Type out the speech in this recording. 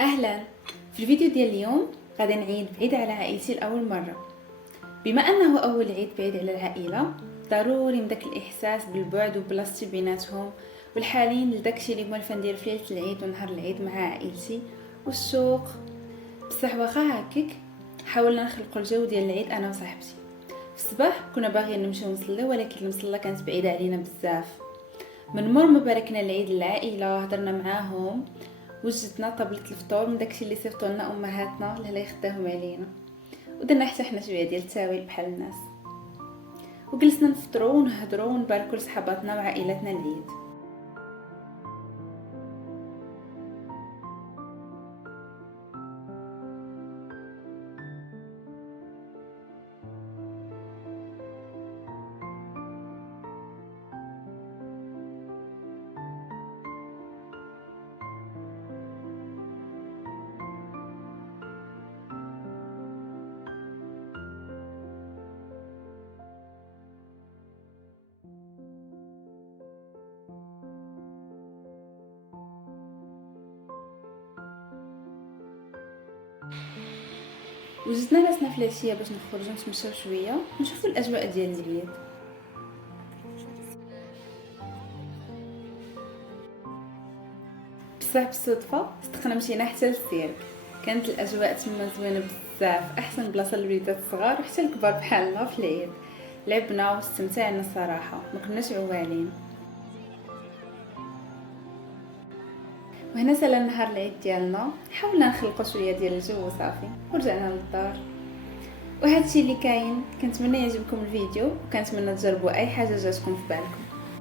اهلا. في الفيديو ديال اليوم غادي نعيد بعيد على عائلتي لاول مره. بما انه اول عيد بعيد على العائله، ضروري من داك الاحساس بالبعد وبلاصتي بيناتهم، والحالين لداكشي اللي موالفه ندير في ليله العيد ونهار العيد مع عائلتي والسوق. بصح واخا هكاك حاولنا نخلقوا الجو ديال العيد انا وصاحبتي. في الصباح كنا باغيين نمشيو نصليو، ولكن المصلى كانت بعيده علينا بزاف. من مور ما باركنا العيد للعائله هضرنا معاهم، وجدنا طابلة الفطور من داكشي اللي صيفطوا لنا امهاتنا اللي يخداهم علينا، ودرنا حتى حنا شويه ديال التاويل بحال الناس، وجلسنا نفطروا ونهضروا ونباركوا لصحاباتنا وعائلتنا العيد. وجدنا راسنا في العشيه باش نخرجوا نتمشاو شويه ونشوفوا الاجواء ديال العيد. بصح بالصدفه صدقنا مشينا حتى للسيرك. كانت الاجواء تما زوينه بزاف، احسن بلاصه للوليدات الصغار وحتى الكبار بحالنا في العيد. لعبنا واستمتعنا الصراحه، ما كناش عوالين. وهنا سالا نهار العيد ديالنا، حاولنا نخلقوا شويه ديال الجو صافي ورجعنا للدار. وهذا الشيء اللي كاين. كنتمنى يعجبكم الفيديو، وكنتمنى تجربوا اي حاجه جاتكم في بالكم.